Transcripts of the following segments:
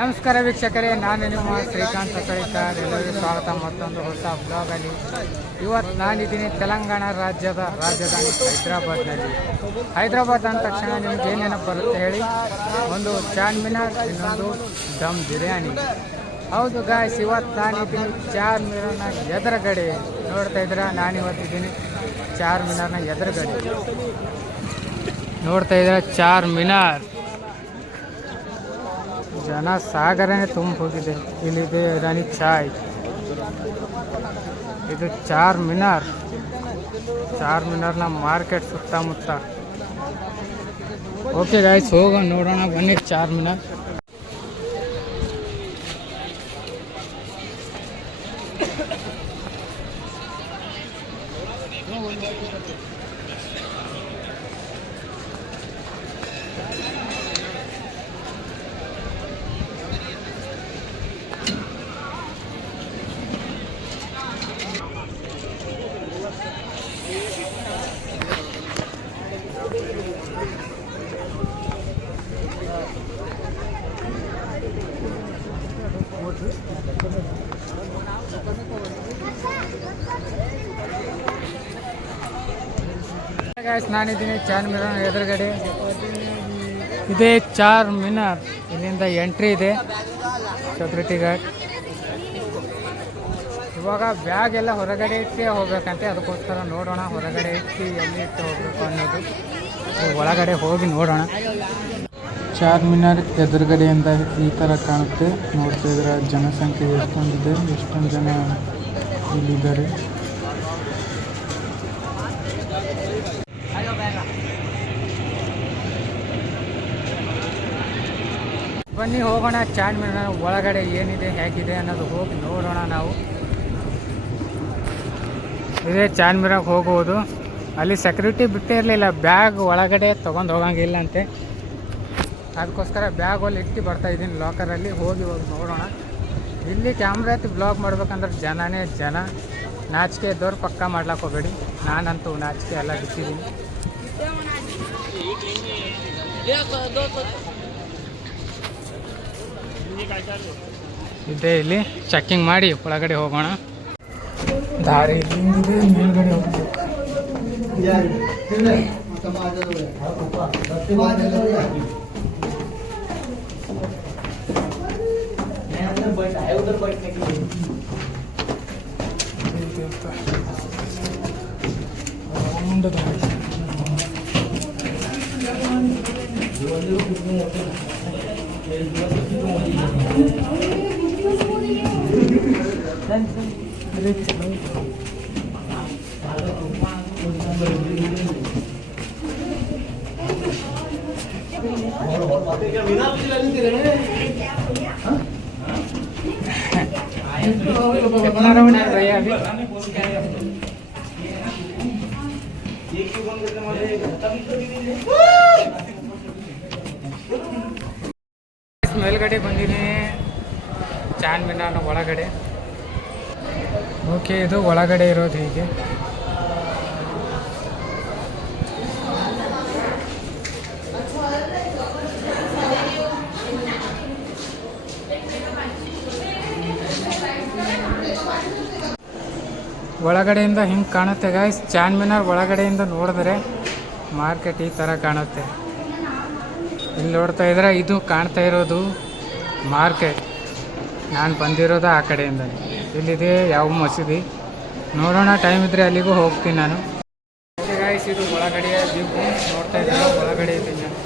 ನಮಸ್ಕಾರ ವೀಕ್ಷಕರೇ, ನಾನು ನಿಮ್ಮ ಶ್ರೀಕಾಂತ್ ಸಕಳಿಕರ್. ಎಲ್ಲರಿಗೂ ಸ್ವಾಗತ ಮತ್ತೊಂದು ಹೊಸ ಬ್ಲಾಗಲ್ಲಿ. ಇವತ್ತು ನಾನಿದ್ದೀನಿ ತೆಲಂಗಾಣ ರಾಜ್ಯದ ರಾಜಧಾನಿ ಹೈದರಾಬಾದ್ನಲ್ಲಿ. ಹೈದರಾಬಾದ್ ಅಂದ ತಕ್ಷಣ ನಿಮ್ಗೆ ಏನೇನಪ್ಪ ಬರುತ್ತೆ ಹೇಳಿ? ಒಂದು ಚಾರ್ಮಿನಾರ್, ಇನ್ನೊಂದು ದಮ್ ಬಿರಿಯಾನಿ. ಹೌದು ಗಾಯ್ಸ್, ಇವತ್ತು ನಾನಿದ್ದೀನಿ ಚಾರ್ಮಿನಾರ್ನ ಎದುರುಗಡೆ. ನೋಡ್ತಾ ಇದ್ದೀರಾ, ನಾನಿವತ್ತಿದ್ದೀನಿ ಚಾರ್ಮಿನಾರ್ನ ಎದುರುಗಡೆ. ನೋಡ್ತಾ ಇದ್ದೀರಾ ಚಾರ್ಮಿನಾರ್. ಜನ ಸಾಗರನೇ ತುಂಬ ಹೋಗಿದೆ. ಇಲ್ಲಿದೆ ಇರಾನಿ ಚಾಯ್. ಇದು ಚಾರ್ಮಿನಾರ್ನ ಮಾರ್ಕೆಟ್ ಸುತ್ತಮುತ್ತ. ಓಕೆ ಗಾಯ್ಸ್, ಹೋಗೋಣ, ನೋಡೋಣ ಬನ್ನಿ ಚಾರ್ಮಿನಾರ್. ನಾನಿದ್ದೀನಿ ಚಾರ್ಮಿನಾರ್ ಎದುರುಗಡೆ. ಇದೇ ಚಾರ್ಮಿನಾರ್. ಇಲ್ಲಿಂದ ಎಂಟ್ರಿ ಇದೆ, ಸೆಕ್ಯೂರಿಟಿ ಗಾರ್ಡ್. ಇವಾಗ ಬ್ಯಾಗ್ ಎಲ್ಲ ಹೊರಗಡೆ ಇಟ್ಟು ಹೋಗ್ಬೇಕಂತೆ, ಅದಕ್ಕೋಸ್ಕರ ನೋಡೋಣ ಹೊರಗಡೆ ಇಟ್ಟು ಎಲ್ಲಿ ಇಟ್ಟು ಹೋಗ್ಬೇಕು ಅನ್ನೋದು. ಒಳಗಡೆ ಹೋಗಿ ನೋಡೋಣ. ಚಾರ್ಮಿನಾರ್ ಎದುರುಗಡೆಯಿಂದ ಈ ಥರ ಕಾಣುತ್ತೆ. ನೋಡ್ತಾ ಇದ್ರೆ ಜನಸಂಖ್ಯೆ ಎಷ್ಟೊಂದಿದೆ, ಎಷ್ಟೊಂದು ಜನ ಇಲ್ಲಿದ್ದಾರೆ. ಬನ್ನಿ ಹೋಗೋಣ ಚಾರ್ಮಿನಾರ್ ಒಳಗಡೆ ಏನಿದೆ, ಹೇಗಿದೆ ಅನ್ನೋದು ಹೋಗಿ ನೋಡೋಣ ನಾವು. ಇದೇ ಚಾರ್ಮಿನಾರ್ಗೆ ಹೋಗುವುದು. ಅಲ್ಲಿ ಸೆಕ್ಯೂರಿಟಿ ಬಿಟ್ಟೇ ಇರಲಿಲ್ಲ, ಬ್ಯಾಗ್ ಒಳಗಡೆ ತೊಗೊಂಡು ಹೋಗಂಗಿಲ್ಲ ಅಂತೆ. ಅದಕ್ಕೋಸ್ಕರ ಬ್ಯಾಗ್ ಅಲ್ಲಿ ಇಟ್ಟು ಬರ್ತಾಯಿದ್ದೀನಿ ಲಾಕರಲ್ಲಿ. ಹೋಗಿ ನೋಡೋಣ. ಇಲ್ಲಿ ಕ್ಯಾಮ್ರಾ ಎತ್ತಿ ಬ್ಲಾಗ್ ಮಾಡ್ಬೇಕಂದ್ರೆ ಜನನೇ ಜನ. ನಾಚಿಕೆ ಇದ್ದವ್ರು ಪಕ್ಕ ಮಾಡ್ಲಾಕ್ ಹೋಗಬೇಡಿ. ನಾನಂತೂ ನಾಚಿಕೆ ಎಲ್ಲ ಬಿಟ್ಟಿದ್ದೀನಿ. ಇದೆ, ಇಲ್ಲಿ ಚೆಕ್ಕಿಂಗ್ ಮಾಡಿ ಒಳಗಡೆ ಹೋಗೋಣ. ದಾರಿ ಇಲ್ಲಿಂದಿದೆ, ಮೇಲ್ಗಡೆ ಹೋಗ್ಬೇಕು. ಮೇಲ್ಗಡೆ ಬಂದಿನಿ ಚಾರ್ಮಿನಾರ್ನ ಒಳಗಡೆ. ಓಕೆ, ಇದು ಒಳಗಡೆ ಇರೋದು ಹೀಗೆ. ಒಳಗಡೆಯಿಂದ ಹಿಂಗೆ ಕಾಣುತ್ತೆ ಗಾಯ್ಸ್. ಚಾರ್ಮಿನಾರ್ ಒಳಗಡೆಯಿಂದ ನೋಡಿದ್ರೆ ಮಾರ್ಕೆಟ್ ಈ ಥರ ಕಾಣುತ್ತೆ. ಇಲ್ಲಿ ನೋಡ್ತಾ ಇದ್ರೆ ಇದು ಕಾಣ್ತಾ ಇರೋದು ಮಾರ್ಕೆಟ್. ನಾನು ಬಂದಿರೋದು ಆ ಕಡೆಯಿಂದ. ಇಲ್ಲಿದೆ ಯಾವ ಮಸೀದಿ, ನೋಡೋಣ ಟೈಮ್ ಇದ್ದರೆ ಅಲ್ಲಿಗೂ ಹೋಗ್ತೀನಿ ನಾನು. ಗಾಯ್ಸ್, ಇದು ಒಳಗಡೆಯ ವ್ಯೂ ನೋಡ್ತಾ ಇದ್ದಾರೆ. ಒಳಗಡೆ ಇದ್ದೀನಿ ನಾನು.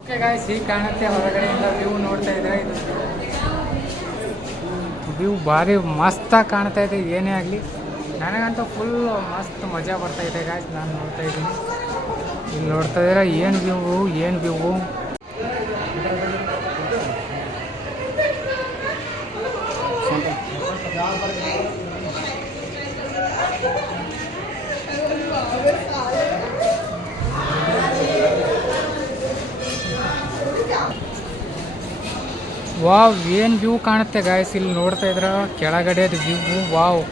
ಓಕೆ ಗಾಯ್ಸ್, ಹೀಗೆ ಕಾಣುತ್ತೆ ಹೊರಗಡೆಯಿಂದ ವ್ಯೂ. ನೋಡ್ತಾ ಇದ್ರೆ ಇದು ವ್ಯೂ ಭಾರಿ ಮಸ್ತಾಗಿ ಕಾಣ್ತಾ ಇದೆ. ಏನೇ ಆಗಲಿ ನನಗಂತೂ ಫುಲ್ ಮಸ್ತ್ ಮಜಾ ಬರ್ತಾ ಇದೆ ಗಾಯ್ಸ್. ನಾನು ನೋಡ್ತಾ ಇದ್ದೀನಿ. ಇಲ್ಲಿ ನೋಡ್ತಾ ಇದ್ದೀರಾ ಏನು ವ್ಯೂ. ವಾವ್, ಏನು ವ್ಯೂ ಕಾಣುತ್ತೆ ಗಾಯ್ಸ್. ಇಲ್ಲಿ ನೋಡ್ತಾ ಇದ್ರ ಕೆಳಗಡೆ ಅದು ವ್ಯೂ. ವಾವ್,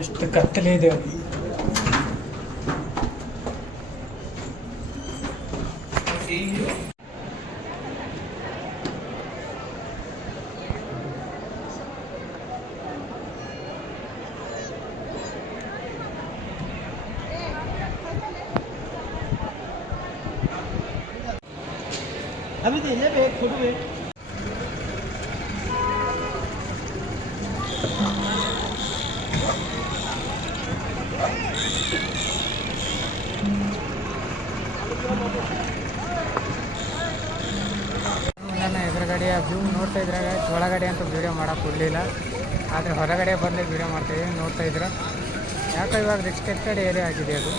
ಎಷ್ಟು ಕತ್ತಲೆ ಇದೆ. अभी तो ये एक फोटो है। ನನ್ನ ಎದುರುಗಡೆಯ ವ್ಯೂ ನೋಡ್ತಾ ಇದ್ರಾಗ ಒಳಗಡೆ ಅಂತೂ ವೀಡಿಯೋ ಮಾಡೋಕೆ ಕೊಡಲಿಲ್ಲ, ಆದರೆ ಹೊರಗಡೆ ಬಂದು ವೀಡಿಯೋ ಮಾಡ್ತಾಯಿದ್ದೀನಿ. ನೋಡ್ತಾ ಇದ್ರ ಯಾಕೆ ಇವಾಗ ರೆಸ್ಟ್ರಿಕ್ಟೆಡ್ ಏರಿಯಾ ಆಗಿದೆ ಅದು.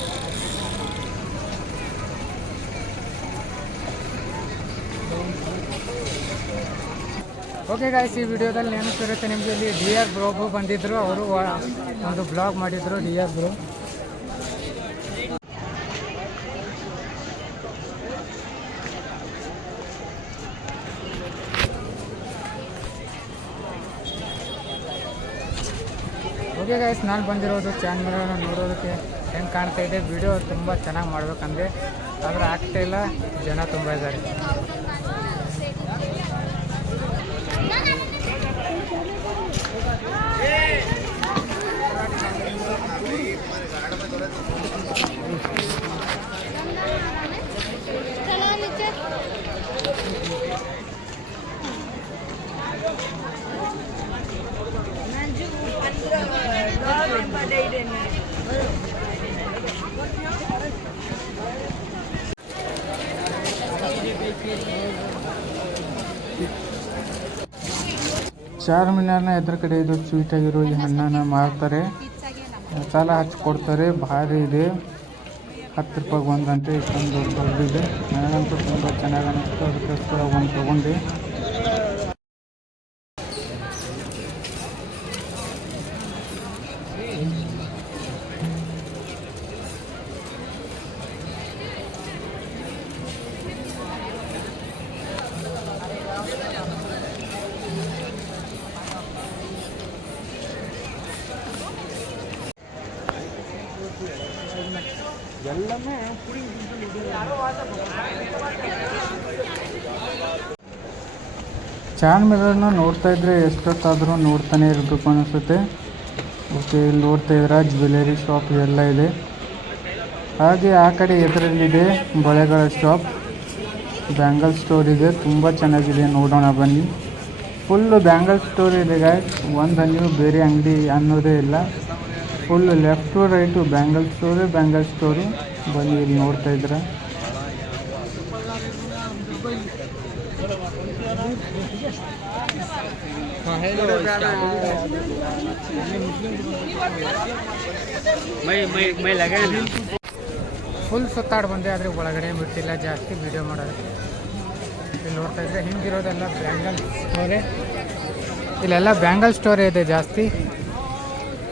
ಓಕೆ ಗಾಯ್ಸ್, ಈ ವಿಡಿಯೋದಲ್ಲಿ ನೆನಪಿರುತ್ತೆ ನಿಮಗೆ. ಇಲ್ಲಿ ಡಿ ಆರ್ ಬ್ರೋ ಬಂದಿದ್ದರು, ಅವರು ಒಂದು ಬ್ಲಾಗ್ ಮಾಡಿದರು. D R bro okay guys, ನಾನು ಬಂದಿರೋದು ಚಾನಲ್ನ ನೋಡೋದಕ್ಕೆ. ಹೆಂಗೆ ಕಾಣ್ತಾ ಇದೆ ವಿಡಿಯೋ ತುಂಬ ಚೆನ್ನಾಗಿ ಮಾಡ್ಬೇಕಂದ್ರೆ, ಆದರೆ ಆಗ್ತಾಯಿಲ್ಲ, ಜನ ತುಂಬ ಇದ್ದಾರೆ. ಚಾರ್ಮಿನಾರ್ನ ಎದುರು ಕಡೆ ಇದು ಸ್ವೀಟ್ ಆಗಿರೋ ಈ ಹಣ್ಣನ್ನು ಮಾರ್ತಾರೆ, ಮಸಾಲ ಹಚ್ಕೊಡ್ತಾರೆ. ಭಾರಿ ಇದೆ, 10 ರೂಪಾಯಿಗೆ ಒಂದಂತೆ. ಇಷ್ಟೊಂದು ದೊಡ್ಡದಿದೆ. ನನಗಂತೂ ತುಂಬ ಚೆನ್ನಾಗಿ ಅನ್ನಿಸ್ತು, ಅದಕ್ಕೋಸ್ಕರ ಒಂದು ತೊಗೊಂಡೆ. ಚಾರ್ಮಿನಾರ್ನ ನೋಡ್ತಾ ಇದ್ರೆ ಎಷ್ಟೊತ್ತಾದರೂ ನೋಡ್ತಾನೆ ಇರಬೇಕು ಅನಿಸುತ್ತೆ. ಓಕೆ, ಇಲ್ಲಿ ನೋಡ್ತಾ ಇದ್ರೆ ಜ್ಯುವೆಲರಿ ಶಾಪ್ ಎಲ್ಲ ಇದೆ. ಹಾಗೆ ಆ ಕಡೆ ಎದುರಲ್ಲಿದೆ ಬಳೆಗಳ ಶಾಪ್, ಬ್ಯಾಂಗಲ್ ಸ್ಟೋರ್ ಇದೆ. ತುಂಬ ಚೆನ್ನಾಗಿದೆ, ನೋಡೋಣ ಬನ್ನಿ. ಫುಲ್ಲು ಬ್ಯಾಂಗಲ್ ಸ್ಟೋರ್ ಇದೆ ಗಾಯ್ಸ್. ಒಂದು ನೀವು ಬೇರೆ ಅಂಗಡಿ ಅನ್ನೋದೇ ಇಲ್ಲ. Full left to right bangle store. ಬನ್ನಿ, ಇಲ್ಲಿ ನೋಡ್ತಾ ಇದ್ರೆ ಫುಲ್ ಸುತ್ತಾಡಿ ಬಂದೆ, ಆದರೆ ಒಳಗಡೆ ಬಿಟ್ಟಿಲ್ಲ ಜಾಸ್ತಿ ವಿಡಿಯೋ ಮಾಡೋದು. ಇಲ್ಲಿ ನೋಡ್ತಾ ಇದ್ರೆ ಹಿಂಗಿರೋದೆಲ್ಲ ಬ್ಯಾಂಗಲ್ ಸ್ಟೋರೇ. ಇಲ್ಲೆಲ್ಲ ಬ್ಯಾಂಗಲ್ ಸ್ಟೋರೇ ಇದೆ ಜಾಸ್ತಿ.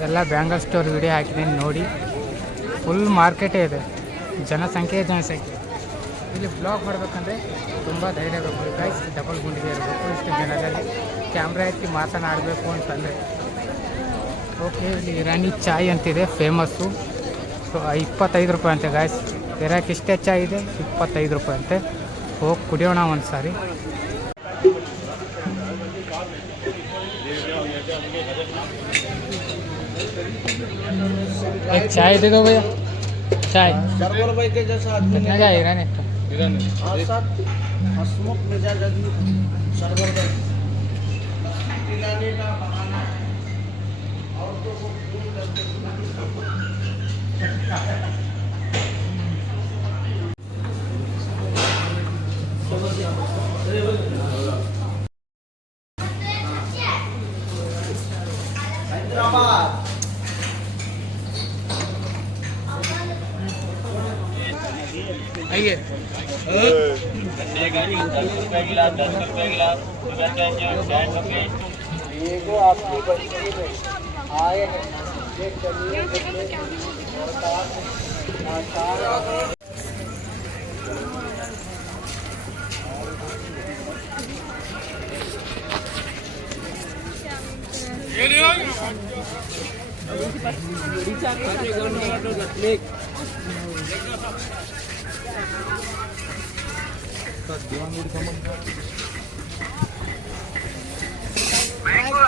ಎಲ್ಲ ಬ್ಯಾಂಗಲ್ ಸ್ಟೋರ್ ವಿಡಿಯೋ ಹಾಕಿದ್ದೀನಿ ನೋಡಿ. ಫುಲ್ ಮಾರ್ಕೆಟೇ ಇದೆ, ಜನಸಂಖ್ಯೆ. ಇಲ್ಲಿ ಬ್ಲಾಗ್ ಮಾಡಬೇಕಂದ್ರೆ ತುಂಬ ಧೈರ್ಯ ಬೇಕು ಗೈಸ್, ಡಬಲ್ ಗುಂಡಿಗೆ ಇರಬೇಕು. ಇಷ್ಟು ಜನರಲ್ಲಿ ಕ್ಯಾಮ್ರಾ ಎತ್ತಿ ಮಾತನಾಡಬೇಕು ಅಂತಂದರೆ. ಓಕೆ, ಇಲ್ಲಿ ಇರಾನಿ ಚಾಯ್ ಅಂತಿದೆ ಫೇಮಸ್ಸು. ಸೊ 25 ರೂಪಾಯಿ ಅಂತೆ ಗಾಯ್ಸ್. ಇರಾಕ್ ಇಷ್ಟೇ ಚಾಯ್ ಇದೆ, 25 ರೂಪಾಯಿ ಅಂತೆ. ಹೋಗಿ ಕುಡಿಯೋಣ ಒಂದು ಸಾರಿ. चाय दे दो भैया, चाय। कितना का ईरानी हसमुख मिजाज आदमी सरवर भाई का बहाना और तो वो फूल करके हैदराबाद आइए ये जो आपकी बस्ती में आए हैं ये चलिए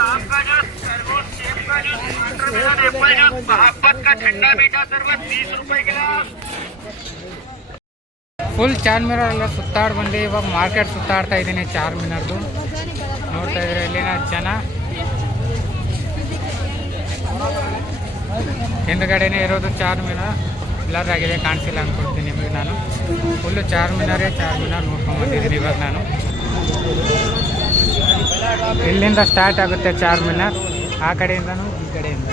आपका जो सरबों सेब का जो एप्पल जो मोहब्बत का ठंडा मीठा शरबत 20 रुपए गिलास ಫುಲ್ ಚಾರ್ಮಿನಾರ್ ಎಲ್ಲ ಸುತ್ತಾಡಿ ಬಂದು ಇವಾಗ ಮಾರ್ಕೆಟ್ ಸುತ್ತಾಡ್ತಾ ಇದ್ದೀನಿ ಚಾರ್ಮಿನಾರ್ದು ನೋಡ್ತಾ ಇದ್ರೆ ಇಲ್ಲಿನ ಜನ ಹಿಂದ್ಗಡೆನೇ ಇರೋದು ಚಾರ್ಮಿನಾರ್ ಬ್ಲರ್ ಆಗಿದೆ ಕಾಣಿಸಿಲ್ಲ ಅನ್ಕೊಳ್ತೀನಿ ನಿಮಗೆ ನಾನು ಫುಲ್ಲು ಚಾರ್ಮಿನಾರ್ ನೋಡ್ಕೊಂಡು ಬಂದಿದ್ದೀನಿ ಇವಾಗ ನಾನು ಇಲ್ಲಿಂದ ಸ್ಟಾರ್ಟ್ ಆಗುತ್ತೆ ಚಾರ್ಮಿನಾರ್ ಆ ಕಡೆಯಿಂದನೂ ಈ ಕಡೆಯಿಂದ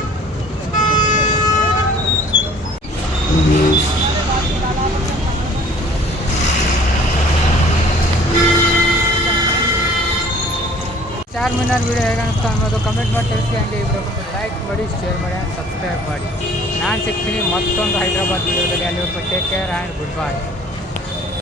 ಚಾರ್ಮಿನಾರ್ ವಿಡಿಯೋ ಹೇಗೆ ಅನಿಸ್ತಾ ಅನ್ನೋದು ಕಮೆಂಟ್ ಮಾಡಿ ತಿಳಿಸಿ ಹಂಗೆ ಇಬ್ಬರು ಲೈಕ್ ಮಾಡಿ ಶೇರ್ ಮಾಡಿ ಸಬ್ಸ್ಕ್ರೈಬ್ ಮಾಡಿ ನಾನು ಸಿಗ್ತೀನಿ ಮತ್ತೊಂದು ಹೈದ್ರಾಬಾದ್ ವಿಡಿಯೋದಲ್ಲಿ ಅಲ್ಲಿವರೆಗೂ take care and good bye